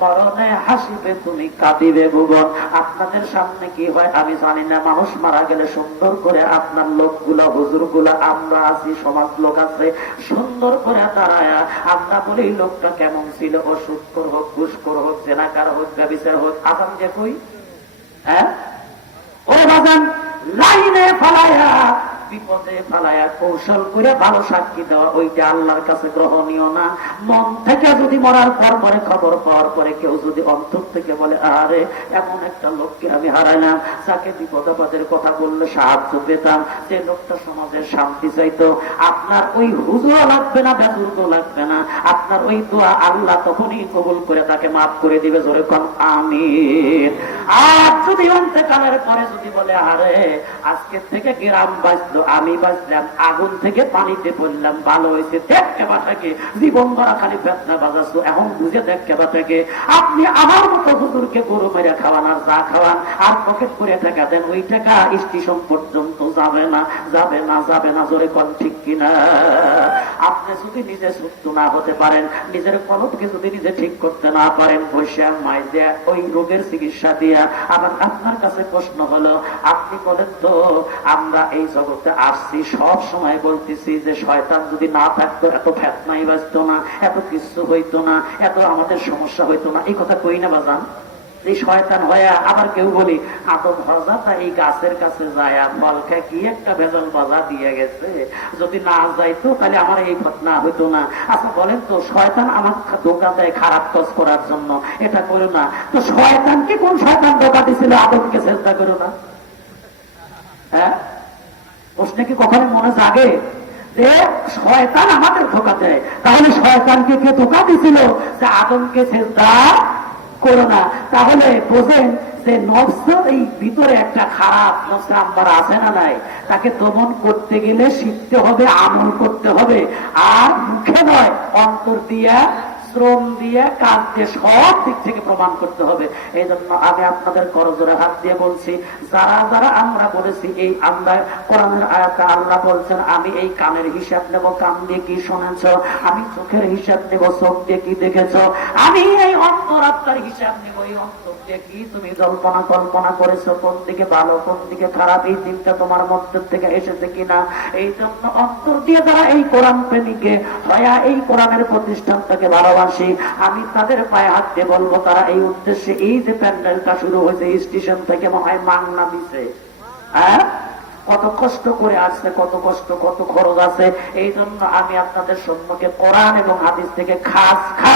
মরণে হাসিবে তুমি, কাঁদিবে ভুবন। আপনাদের সামনে কি হয় আমি জানি না। মানুষ মারা গেলে সুন্দর করে আপনার লোকগুলা হুজুরগুলা আমরা আছি, সমাজ লোক আছে, সুন্দর করে দাঁড়ায় আমরা বলি লোকটা কেমন ছিল? ও সুৎকর হোক ঘুষকর হোক, জেনাকার হোক, ব্যবচার হোক আসাম যে কই? হ্যাঁ? ও বাজান, লাইনে ফালাইয়া বিপদে ফালাইয়া কৌশল করে ভালো সাক্ষী দেওয়া, ওইটা আল্লাহর কাছে গ্রহণীয় না। মন থেকে যদি মরার পর পরে খবর পাওয়ার পরে কেউ যদি অন্তর থেকে বলে, আরে, এমন একটা লোককে আমি হারাইলাম, যাকে বিপদ আপদের কথা বললে সাহায্য পেতাম সে লোকটা সমাজের শান্তি চাইতো। আপনার ওই হুজুরও লাগবে না বেজুর্গ লাগবে না। আপনার ওই দোয়া আল্লাহ তখনই কবুল করে তাকে মাফ করে দিবে, জোরে কন, আমিন। আর যদি অন্তেকালের পরে যদি বলে, আরে, আজকে থেকে গ্রাম বাঁচলো আমি বাঁচলাম আগুন থেকে পানিতে পড়লাম, ভালো হয়েছে দেখ কেবাটাকে জীবন ভরা খালি বেদনা বাজাচ্ছো, এখন বুঝে দেখ কেবাটাকে আপনি আমার মতো হুজুরকে গরু মেরে খাওয়ান আর চা খাওয়ান, আর পকেট করে টাকা দেন, ওই টাকা স্টেশন পর্যন্ত যাবে না যাবে না যাবে না, জোরে কন ঠিক কিনা? আপনি যদি নিজে সুস্থ না হতে পারেন, নিজের কলপকে যদি নিজে ঠিক করতে না পারেন বসে মাই দেয়া ওই রোগের চিকিৎসা দিয়া। আবার আপনার কাছে প্রশ্ন হলো, আপনি বলেন তো, আমরা এই জগতে আসছি, সব সময় বলতেছি যে শয়তান যদি না থাকতো, এত ফেতনাই বাঁচতো না, এত কিছু হইতো না, এত আমাদের সমস্যা হইতো না। এই কথা কই না বাজান? এই শয়তান হয়ে আবার কেউ বলি আদম হজা তা এই গাছের কাছে যায় ফল খেয়ে কি একটা ভেজল বাজা দিয়ে গেছে? যদি না যাইতো, তাহলে আমার এই ঘটনা হইতো না। আচ্ছা বলেন তো, শয়তান আমার ধোকা দেয় খারাপ কাজ করার জন্য এটা করো না। তো শয়তানকে কোন শয়তান ধোকা দিছিল? আদমকে চেষ্টা করো না। হ্যাঁ? প্রশ্নে কি কখনো মনে জাগে যে শয়তান আমাদের ধোকা দেয় তাহলে শয়তানকে কে ধোকা দিছিল? যে আদমকে চেষ্টা করো না। তাহলে বোঝেন যে নফস এই ভিতরে একটা খারাপ নফস নাম্বার আছে না নাই? তাকে দমন করতে গেলে শিখতে হবে, আমল করতে হবে। আর মুখে নয়, অন্তর দিয়া শ্রম দিয়ে কাজ দিয়ে সব দিক থেকে প্রমাণ করতে হবে। এই জন্য আমি আপনাদের করজোরে হাত দিয়ে বলছি, যারা যারা আমরা বলেছি এই আমরা কোরআনের আয়াতে আল্লাহ বলছেন, আমি এই কানের হিসাব নেব, কান দিয়ে কি শুনেছ, আমি চোখের হিসাব নেব, চোখ দিয়ে কি দেখেছ, আমি এই অন্তরাত্মার হিসাব নেব, এই অন্তর দিয়ে কি তুমি জল্পনা কল্পনা করেছ, কোন দিকে ভালো, কোন দিকে খারাপ, এই দিনটা তোমার মধ্যে থেকে এসেছে কিনা? এই জন্য অন্তর দিয়ে যারা এই কোরআন প্রেমীকে, হয়া এই কোরআনের প্রতিষ্ঠানটাকে ভালোবাসি আমি তাদের পায়ে হাঁটতে বলব, তারা এই উদ্দেশ্যে এই যে প্যান্ডেলটা শুরু হয়েছে, স্টেশন থেকে মনে হয় মাংনা দিছে হ্যাঁ? কত কষ্ট করে আসছে, কত কষ্ট, কত খরচ আছে। এই জন্য আমি আপনাদের সম্মুখে কোরআন এবং হাদিস থেকে খাস খাস